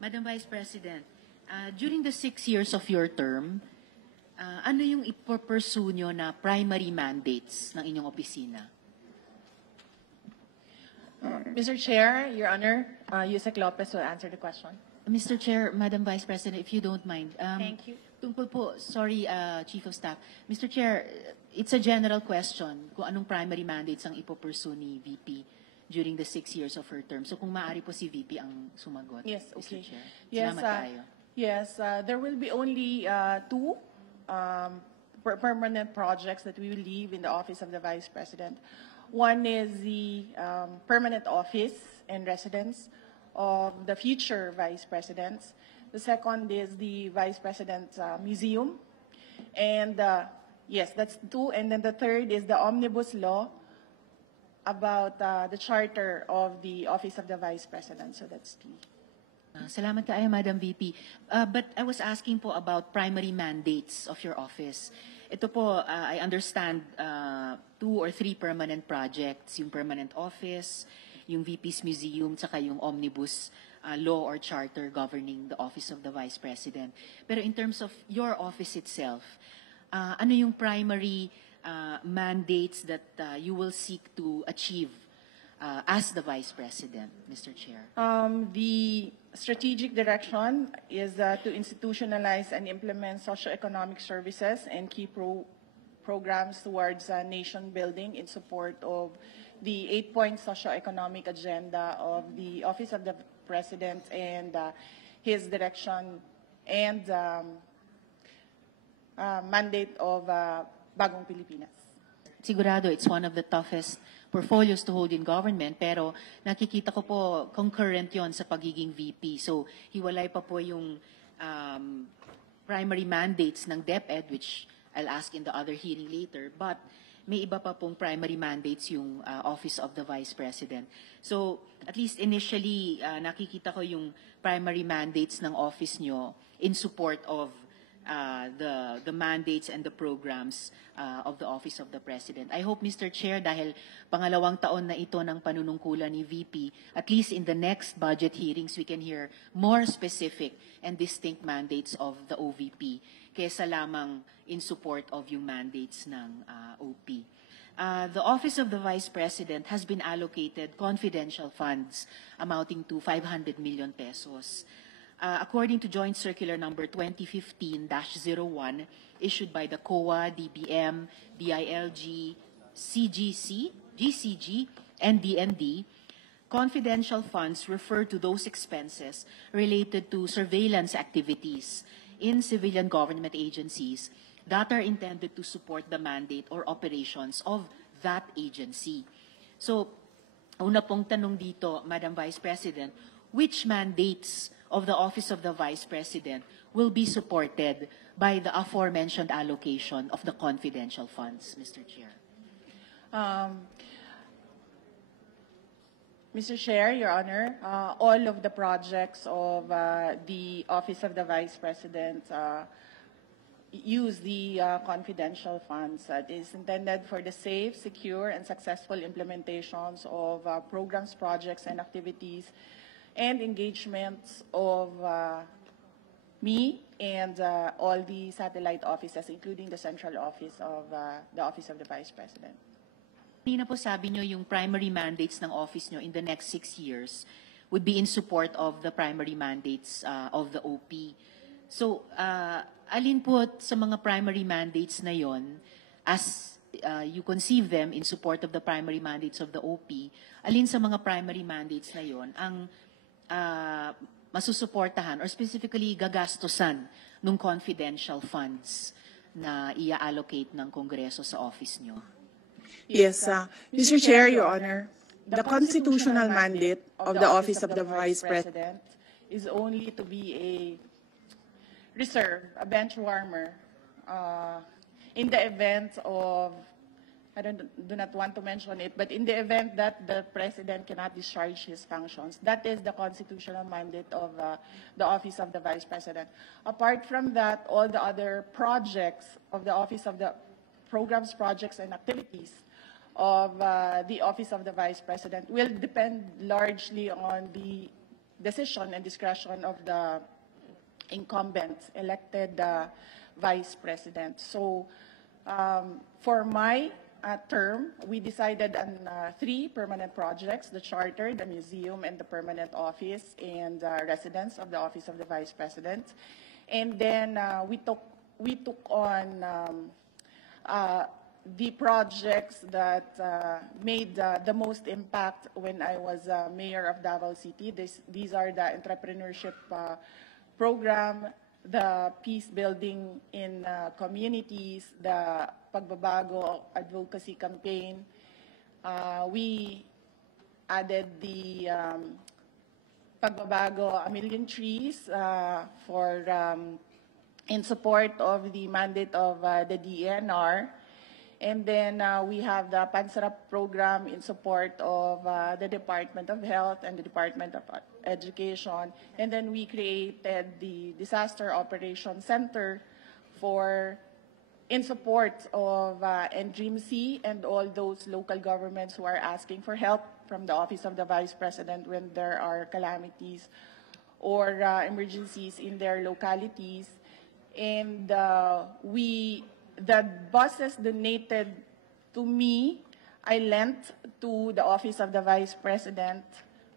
Madam Vice President, during the 6 years of your term, ano yung ipopursue nyo na primary mandates ng inyong opisina? Mr. Chair, Your Honor, Yusek Lopez will answer the question. Mr. Chair, Madam Vice President, if you don't mind. Thank you. Tungkol po, sorry, Chief of Staff. Mr. Chair, it's a general question kung anong primary mandates ang ipopursue ni VP during the 6 years of her term. So kung maaari po si VP ang sumagot. Yes, Mr. okay. Chair. Yes, Salamat tayo. yes, there will be only two permanent projects that we will leave in the Office of the Vice President. One is the permanent office and residence of the future Vice Presidents. The second is the Vice President's Museum. And yes, that's two. And then the third is the omnibus law about the charter of the Office of the Vice President. So that's three. Salamat kaayo, Madam VP. But I was asking po about primary mandates of your office. Ito po, I understand 2 or 3 permanent projects, yung permanent office, yung VP's museum, saka yung omnibus law or charter governing the Office of the Vice President. Pero in terms of your office itself, ano yung primary mandates that you will seek to achieve as the Vice President, Mr. Chair? The strategic direction is to institutionalize and implement socioeconomic services and key programs towards nation building in support of the 8-point socioeconomic agenda of the Office of the President and his direction and mandate of Bagong Pilipinas. Sigurado, it's one of the toughest portfolios to hold in government, pero nakikita ko po concurrent yon sa pagiging VP. So, hiwalay pa po yung primary mandates ng DepEd, which I'll ask in the other hearing later, but may iba pa pong primary mandates yung Office of the Vice President. So, at least initially, nakikita ko yung primary mandates ng office nyo in support of the mandates and the programs of the Office of the President. I hope, Mr. Chair, dahil pangalawang taon na ito ng panunungkulan ni VP, at least in the next budget hearings, we can hear more specific and distinct mandates of the OVP kaysa lamang in support of yung mandates ng OP. The Office of the Vice President has been allocated confidential funds amounting to 500 million pesos. According to Joint Circular Number 2015-01, issued by the COA, DBM, DILG, CGC, GCG, and DND, confidential funds refer to those expenses related to surveillance activities in civilian government agencies that are intended to support the mandate or operations of that agency. So, una pong tanong dito, Madam Vice President, which mandates of the Office of the Vice President will be supported by the aforementioned allocation of the confidential funds, Mr. Chair? Mr. Chair, Your Honor, all of the projects of the Office of the Vice President use the confidential funds that is intended for the safe, secure, and successful implementations of programs, projects, and activities and engagements of me and all the satellite offices, including the central office of the Office of the Vice President. Kanina po sabi nyo yung primary mandates ng office nyo in the next 6 years would be in support of the primary mandates of the OP. So, alin po sa mga primary mandates na yon, as you conceive them in support of the primary mandates of the OP, alin sa mga primary mandates na yon ang masusuportahan or specifically gagastusan ng confidential funds na ia-allocate ng Kongreso sa office nyo? Yes, Mr. Chair, Your Honor, the constitutional mandate of the Office of the Vice President is only to be a reserve, a bench warmer, in the event of, I do not want to mention it, but in the event that the President cannot discharge his functions. That is the constitutional mandate of the Office of the Vice President. Apart from that, all the other projects of the Office of the Programs, Projects, and Activities of the Office of the Vice President will depend largely on the decision and discretion of the incumbent elected vice president. So for my term, we decided on 3 permanent projects: the charter, the museum, and the permanent office and residence of the office of the vice president. And then we took on the projects that made the most impact when I was mayor of Davao City. These are the entrepreneurship program, the peace building in communities, the Pagbabago advocacy campaign. We added the Pagbabago A Million Trees in support of the mandate of the DNR. And then we have the Pansarap program in support of the Department of Health and the Department of Education. And then we created the Disaster Operations Center in support of NDRIMC and all those local governments who are asking for help from the Office of the Vice President when there are calamities or emergencies in their localities. And the buses donated to me, I lent to the Office of the Vice President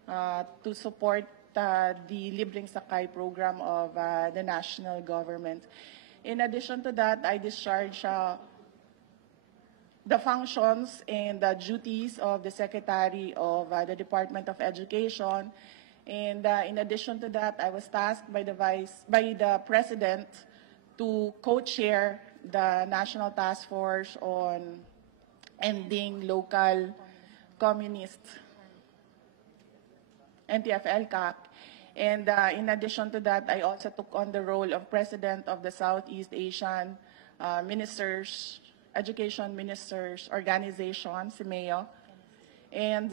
to support the Libreng Sakay program of the national government. In addition to that, I discharge the functions and the duties of the Secretary of the Department of Education. And in addition to that, I was tasked by the President to co-chair the National Task Force on Ending Local Communist, NTF-ELCAC. And in addition to that, I also took on the role of President of the Southeast Asian Education Ministers Organization, CIMEO. And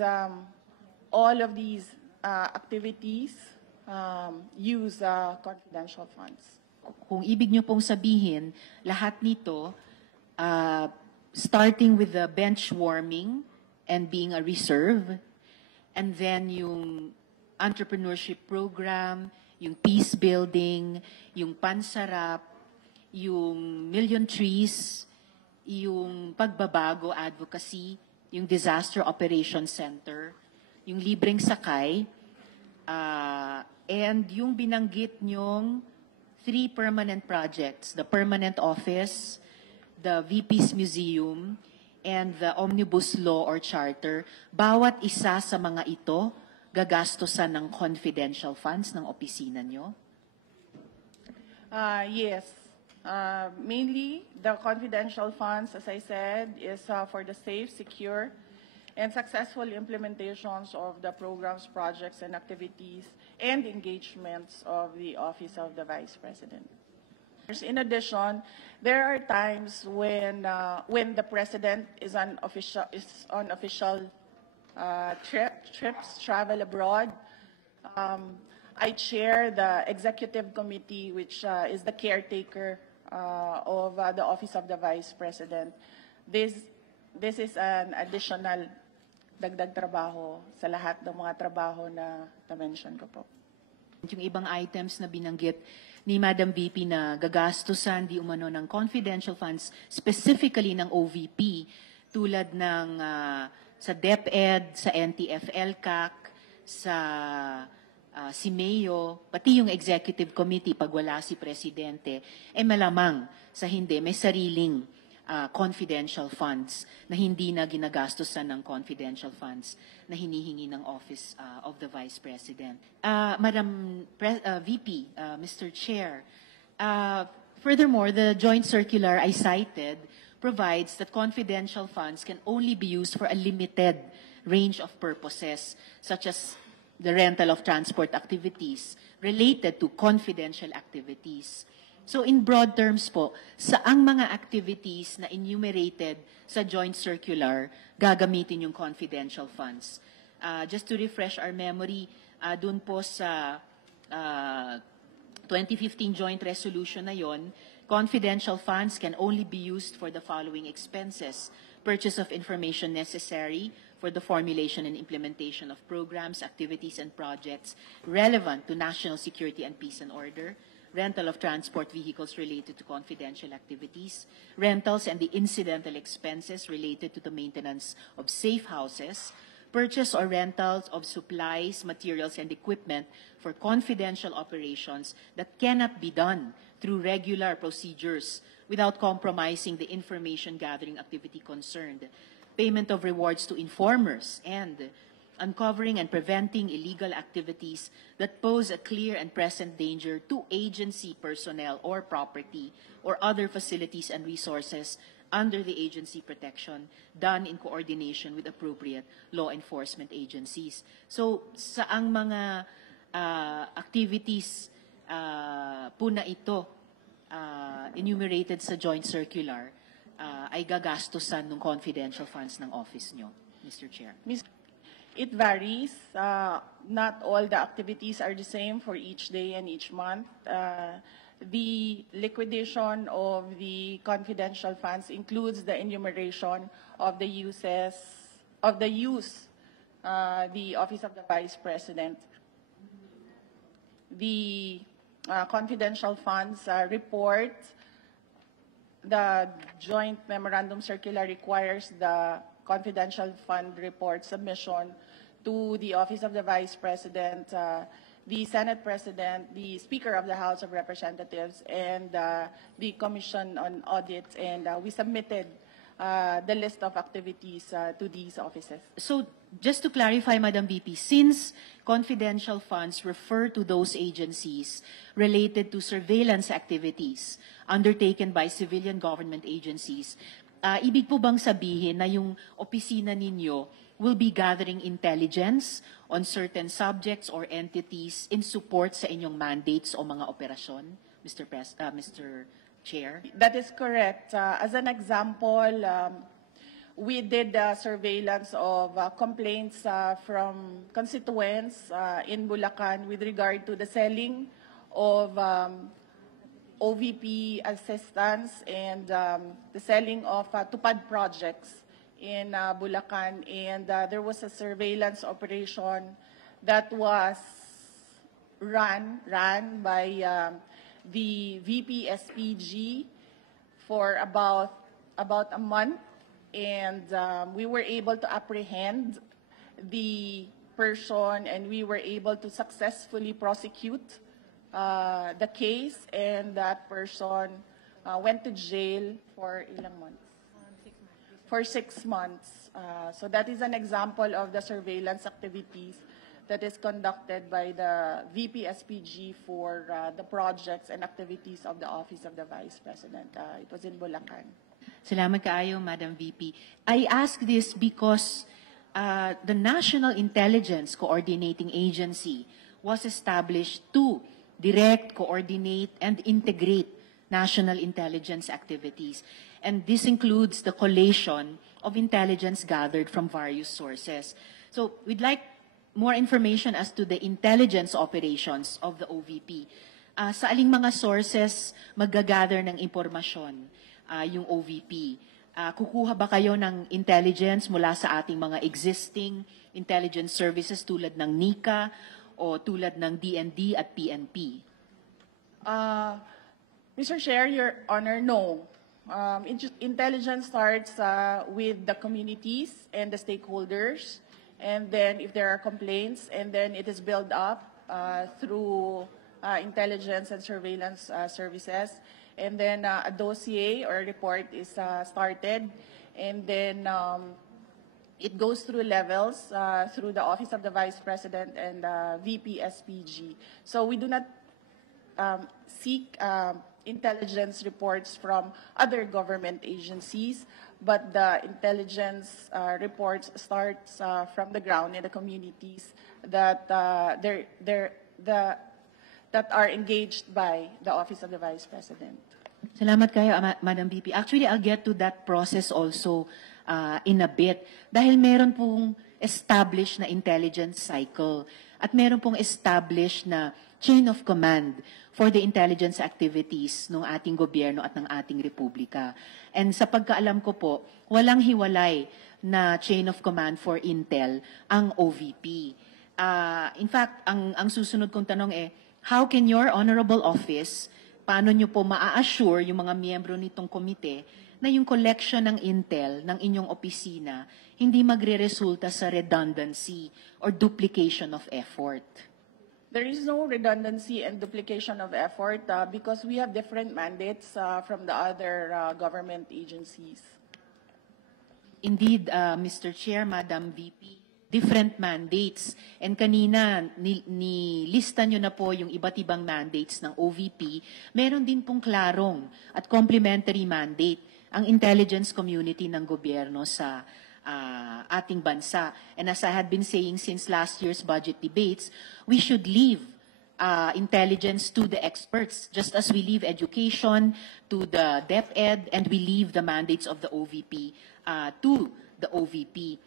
all of these activities use confidential funds. Kung ibig nyo pong sabihin, lahat nito, starting with the bench warming and being a reserve, and then yung entrepreneurship program, yung peace building, yung Pansarap, yung Million Trees, yung Pagbabago Advocacy, yung Disaster Operations Center, yung Libreng Sakay, and yung binanggit nyong 3 permanent projects: the permanent office, the VP's Museum, and the Omnibus Law or Charter. Bawat isa sa mga ito gagastosan ng confidential funds ng opisina nyo? Yes. Mainly, the confidential funds, as I said, is for the safe, secure, and successful implementations of the programs, projects, and activities and engagements of the Office of the Vice President. In addition, there are times when the President is on official trips, travel abroad. I chair the executive committee, which is the caretaker of the Office of the Vice President. This is an additional dagdag trabaho sa lahat ng mga trabaho na na-mention ko po. Yung ibang items na binanggit ni Madam VP na gagastusan di umano ng confidential funds, specifically ng OVP, tulad ng sa DepEd, sa NTF-ELCAC, sa CIMEO, pati yung executive committee pag wala si Presidente, malamang sa hindi, may sariling confidential funds na hindi na ginagastosan ng confidential funds na hinihingi ng Office of the Vice President. Madam VP, Mr. Chair, furthermore, the joint circular I cited provides that confidential funds can only be used for a limited range of purposes, such as the rental of transport activities related to confidential activities. So in broad terms po, saang mga activities na enumerated sa joint circular gagamitin yung confidential funds? Just to refresh our memory, dun po sa 2015 joint resolution na yon, confidential funds can only be used for the following expenses: purchase of information necessary for the formulation and implementation of programs, activities, and projects relevant to national security and peace and order, rental of transport vehicles related to confidential activities, rentals and the incidental expenses related to the maintenance of safe houses, purchase or rentals of supplies, materials, and equipment for confidential operations that cannot be done through regular procedures without compromising the information gathering activity concerned, payment of rewards to informers, and uncovering and preventing illegal activities that pose a clear and present danger to agency personnel or property or other facilities and resources under the agency protection, done in coordination with appropriate law enforcement agencies. So, saang mga activities po na ito enumerated sa joint circular ay gagastusan ng confidential funds ng office nyo, Mr. Chair? It varies. Not all the activities are the same for each day and each month. The liquidation of the confidential funds includes the enumeration of the use the Office of the Vice President. The confidential funds report, the joint memorandum circular requires the confidential fund report submission to the Office of the Vice President, the Senate President, the Speaker of the House of Representatives, and the Commission on Audit, and we submitted the list of activities to these offices. So, just to clarify, Madam VP, since confidential funds refer to those agencies related to surveillance activities undertaken by civilian government agencies, ibig po bang sabihin na yung opisina ninyo will be gathering intelligence on certain subjects or entities in support sa inyong mandates o mga operasyon, Mr. Chair? That is correct. As an example, we did surveillance of complaints from constituents in Bulacan with regard to the selling of OVP assistance and the selling of Tupad projects in Bulacan. And there was a surveillance operation that was run by the VP SPG for about a month. And we were able to apprehend the person, and we were able to successfully prosecute the case, and that person went to jail for ilang months? For 6 months. So that is an example of the surveillance activities that is conducted by the VP SPG for the projects and activities of the Office of the Vice President. It was in Bulacan. Salamat kaayo, Madam VP. I ask this because the National Intelligence Coordinating Agency was established to direct, coordinate, and integrate national intelligence activities. And this includes the collation of intelligence gathered from various sources. So we'd like more information as to the intelligence operations of the OVP. Sa aling mga sources magagather ng impormasyon yung OVP? Kukuha ba kayo ng intelligence mula sa ating mga existing intelligence services tulad ng NICA o tulad ng DND at PNP? Mr. Chair, Your Honor, no. Intelligence starts with the communities and the stakeholders, and then if there are complaints, and then it is built up through intelligence and surveillance services, and then a dossier or a report is started, and then it goes through levels through the Office of the Vice President and VP SPG. So we do not seek intelligence reports from other government agencies, but the intelligence reports starts from the ground in the communities that that are engaged by the Office of the Vice President. Salamat kayo, Madam VP. Actually, I'll get to that process also in a bit. Dahil meron pong established na intelligence cycle at meron pong established na chain of command for the intelligence activities ng ating gobyerno at ng ating republika. And sa pagkaalam ko po, walang hiwalay na chain of command for Intel ang OVP. In fact, ang susunod kong tanong how can your honorable office, paano nyo po maa-assure yung mga miyembro nitong komite na yung collection ng intel ng inyong opisina hindi magre-resulta sa redundancy or duplication of effort? There is no redundancy and duplication of effort because we have different mandates from the other government agencies. Indeed, Mr. Chair, Madam VP, different mandates. And kanina, nilista nyo na po yung iba't ibang mandates ng OVP. Meron din pong klarong at complementary mandate ang intelligence community ng gobyerno sa ating bansa. And as I had been saying since last year's budget debates, we should leave intelligence to the experts, just as we leave education to the DepEd and we leave the mandates of the OVP to the OVP.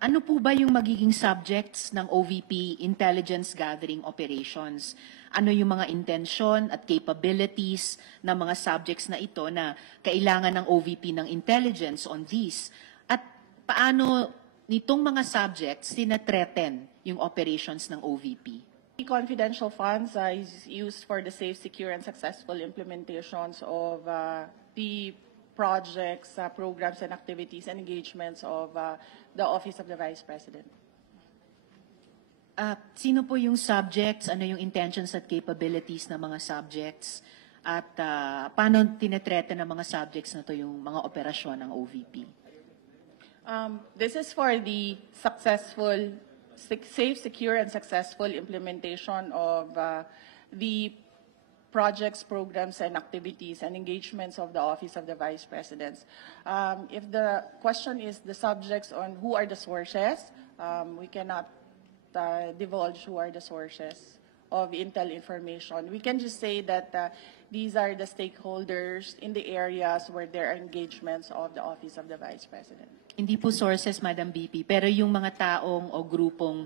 Ano po ba yung magiging subjects ng OVP intelligence gathering operations? Ano yung mga intensyon at capabilities ng mga subjects na ito na kailangan ng OVP ng intelligence on these? At paano nitong mga subjects tinathreaten yung operations ng OVP? Confidential funds is used for the safe, secure, and successful implementations of the projects, programs, and activities and engagements of the Office of the Vice President. Sino po yung subjects? Ano yung intentions at capabilities ng mga subjects? At paano tinetrete ng mga subjects na to yung mga operasyon ng OVP? This is for the successful, safe, secure, and successful implementation of the projects, programs, and activities and engagements of the Office of the Vice Presidents. If the question is the subjects on who are the sources, we cannot divulge who are the sources of intel information. We can just say that these are the stakeholders in the areas where there are engagements of the Office of the Vice President. Hindi po sources, Madam BP, pero yung mga taong o grupong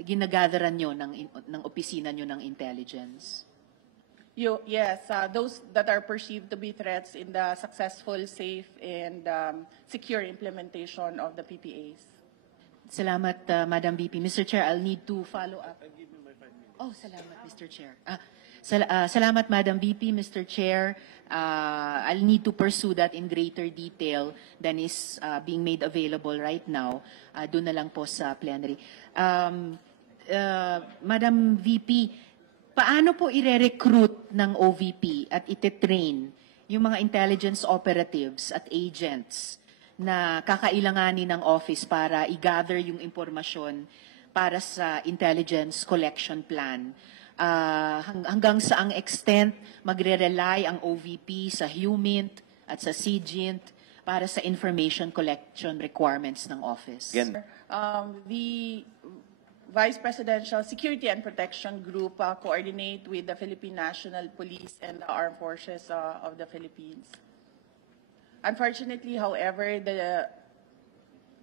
ginagatheran nyo ng opisina nyo ng intelligence. Yes, those that are perceived to be threats in the successful, safe, and secure implementation of the PPAs. Salamat, Madam VP. Mr. Chair, I'll need to follow up. Oh, salamat, Mr. Chair. Salamat, Madam VP, Mr. Chair. I'll need to pursue that in greater detail than is being made available right now. Doon na lang po sa plenary. Madam VP, paano po ire-recruit ng OVP at ite-train yung mga intelligence operatives at agents na kakailanganin ng office para i-gather yung impormasyon para sa intelligence collection plan? Hanggang saang extent magre-rely ang OVP sa HUMINT at sa CGINT para sa information collection requirements ng office? Again, The Vice Presidential Security and Protection Group coordinate with the Philippine National Police and the Armed Forces of the Philippines. Unfortunately, however, the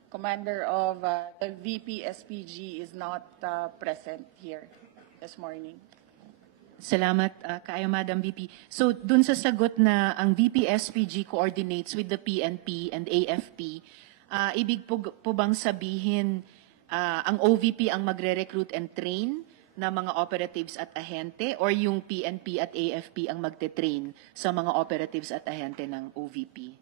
commander of the VP-SPG is not present here this morning. Salamat kayo, Madam VP. So, dun sa sagot na ang VP-SPG coordinates with the PNP and AFP, ibig po bang sabihin ang OVP ang magre-recruit and train na mga operatives at ahente or yung PNP at AFP ang magte-train sa mga operatives at ahente ng OVP?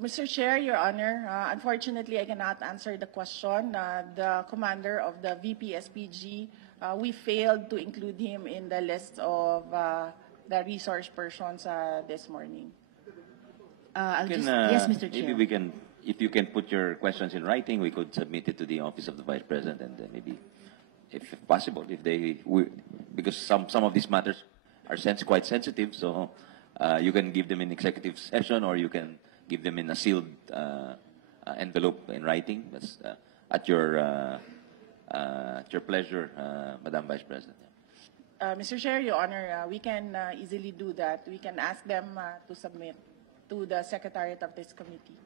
Mr. Chair, Your Honor, unfortunately, I cannot answer the question. The commander of the VP-SPG, we failed to include him in the list of the resource persons this morning. Yes, Mr. Chair. maybe we can, if you can put your questions in writing, we could submit it to the Office of the Vice President, and maybe, if possible, if because some of these matters are quite sensitive, so you can give them in executive session, or you can give them in a sealed envelope in writing. That's at your pleasure, Madam Vice President. Mr. Chair, Your Honor, we can easily do that. We can ask them to submit to the Secretariat of this committee.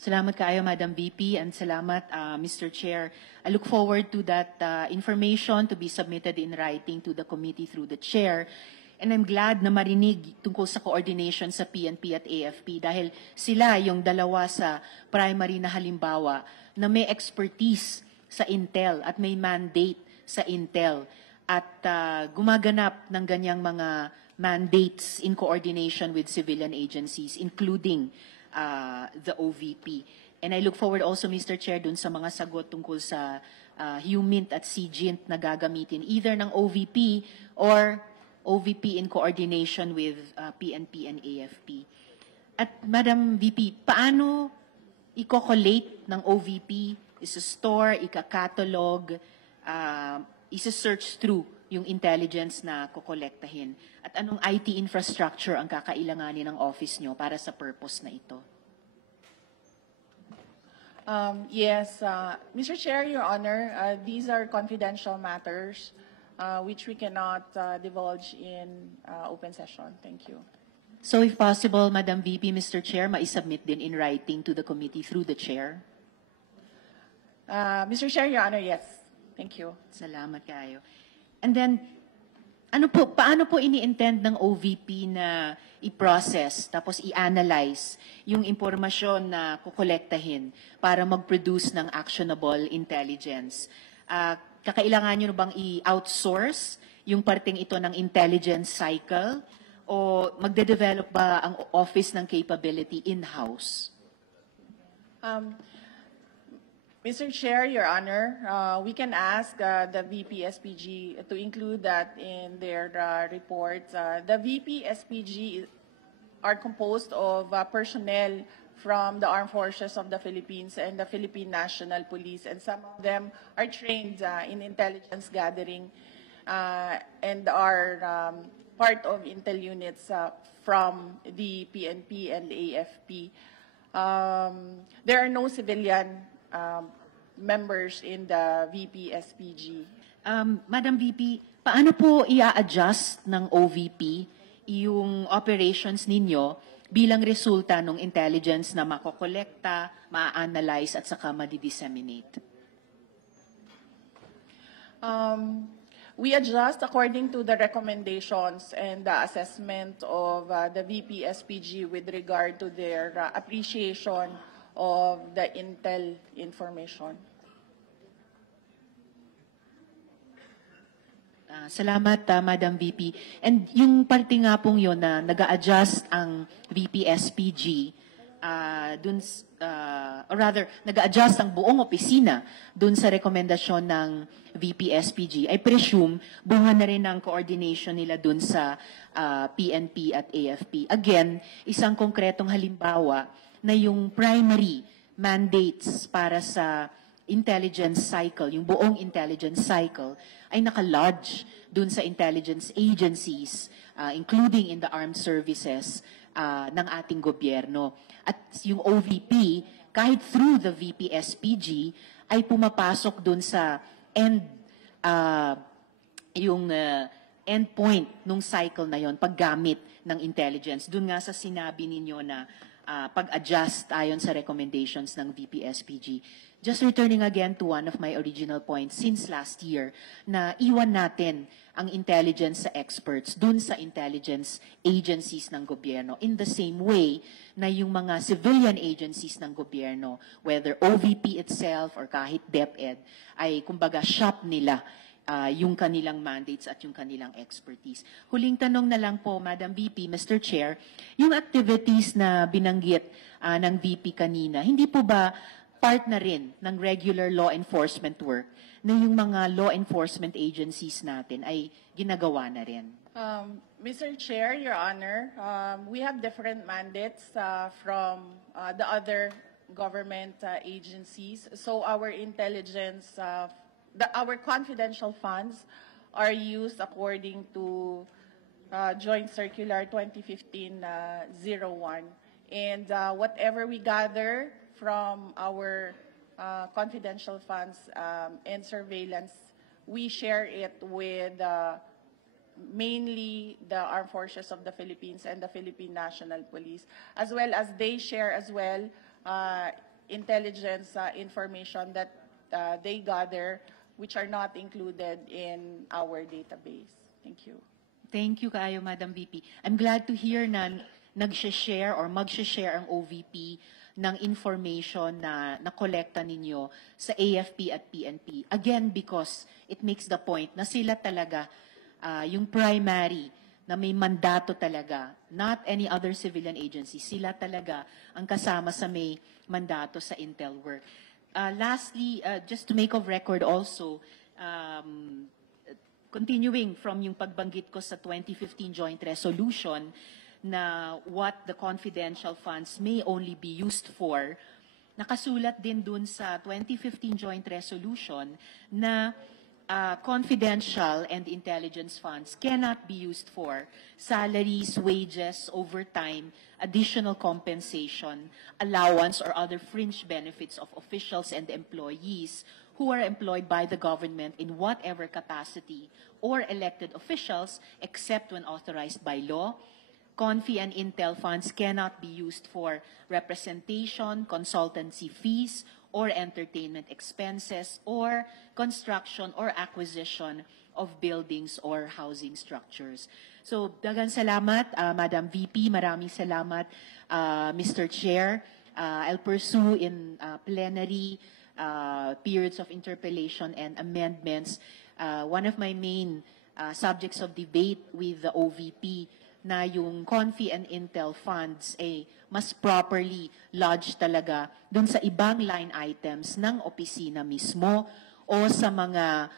Salamat kaayo, Madam VP, and salamat, Mr. Chair. I look forward to that information to be submitted in writing to the committee through the Chair. And I'm glad na marinig tungkol sa coordination sa PNP at AFP dahil sila yung dalawa sa primary na halimbawa na may expertise sa Intel at may mandate sa Intel at gumaganap ng ganyang mga mandates in coordination with civilian agencies, including the OVP. And I look forward also, Mr. Chair, dun sa mga sagot tungkol sa HUMINT at CGINT na gagamitin either ng OVP or OVP in coordination with PNP and AFP. At Madam VP, paano i-collate ng OVP, isa-store, ika-catalog, isa-search through yung intelligence na kukolektahin? At anong IT infrastructure ang kakailanganin ng office nyo para sa purpose na ito? Yes, Mr. Chair, Your Honor, these are confidential matters which we cannot divulge in open session. Thank you. So if possible, Madam VP, Mr. Chair, maisubmit din in writing to the committee through the Chair? Mr. Chair, Your Honor, yes. Thank you. Salamat kayo. And then, paano po ini-intend ng OVP na i-process tapos i-analyze yung impormasyon na kukolektahin para mag-produce ng actionable intelligence? Kakailangan nyo bang i-outsource yung parting ito ng intelligence cycle o magde-develop ba ang office ng capability in-house? Mr. Chair, Your Honor, we can ask the VP-SPG to include that in their report. The VP-SPG are composed of personnel from the Armed Forces of the Philippines and the Philippine National Police, and some of them are trained in intelligence gathering and are part of intel units from the PNP and AFP. There are no civilian members in the VP-SPG. Madam VP, paano po i-adjust ng OVP yung operations ninyo bilang resulta ng intelligence na makokolekta, ma-analyze at saka ma-disseminate? We adjust according to the recommendations and the assessment of the VP-SPG with regard to their appreciation of the intel information. Salamat, Madam VP. And yung parte nga pong yun na nag-a-adjust ang VP-SPG, or rather, nag-a-adjust ang buong opisina dun sa rekomendasyon ng VP-SPG, I presume, bunga na rin ang coordination nila dun sa PNP at AFP. Again, isang konkretong halimbawa na yung primary mandates para sa intelligence cycle, yung buong intelligence cycle, ay nakalodge dun sa intelligence agencies, including in the armed services ng ating gobyerno. At yung OVP, kahit through the VP-SPG, ay pumapasok dun sa endpoint nung cycle na yon, paggamit ng intelligence. Dun nga sa sinabi ninyo na pag-adjust ayon sa recommendations ng VP-SPG. Just returning again to one of my original points since last year na iwan natin ang intelligence sa experts dun sa intelligence agencies ng gobyerno in the same way na yung mga civilian agencies ng gobyerno, whether OVP itself or kahit DepEd, ay kumbaga shop nila yung kanilang mandates at yung kanilang expertise. Huling tanong na lang po, Madam VP, Mr. Chair, yung activities na binanggit ng VP kanina, hindi po ba part na rin ng regular law enforcement work na yung mga law enforcement agencies natin ay ginagawa na rin? Mr. Chair, Your Honor, we have different mandates from the other government agencies. So our intelligence our confidential funds are used according to Joint Circular 2015-01. And whatever we gather from our confidential funds and surveillance, we share it with mainly the Armed Forces of the Philippines and the Philippine National Police, as well as they share as well intelligence information that they gather, which are not included in our database. Thank you. Thank you kaayo, Madam VP. I'm glad to hear na nag-share or mag-share ang OVP ng information na nakolekta ninyo sa AFP at PNP. Again, because it makes the point na sila talaga yung primary na may mandato talaga, not any other civilian agency. Sila talaga ang kasama sa may mandato sa intel work. Lastly, just to make of record also, continuing from yung pagbanggit ko sa 2015 joint resolution na what the confidential funds may only be used for, nakasulat din dun sa 2015 joint resolution na confidential and intelligence funds cannot be used for salaries, wages, overtime, additional compensation, allowance, or other fringe benefits of officials and employees who are employed by the government in whatever capacity or elected officials except when authorized by law. Confi and Intel funds cannot be used for representation, consultancy fees, or entertainment expenses, or construction or acquisition of buildings or housing structures. So, dagang salamat, Madam VP. Maraming salamat, Mr. Chair. I'll pursue in plenary periods of interpellation and amendments. One of my main subjects of debate with the OVP na yung Confi and Intel funds mas properly lodged talaga dun sa ibang line items ng opisina mismo o sa mga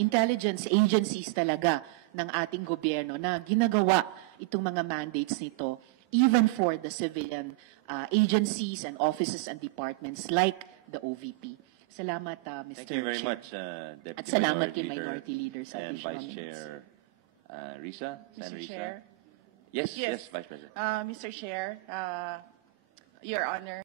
intelligence agencies talaga ng ating gobyerno na ginagawa itong mga mandates nito even for the civilian agencies and offices and departments like the OVP. Salamat, Mr. Thank you very Chair. much, Deputy At salamat Minority kay Leader Minority Leader sa and additional Vice minutes. Chair Risa. Sen. Mr. Risa. Chair. Yes, Yes. Vice President. Mr. Chair, Your Honor,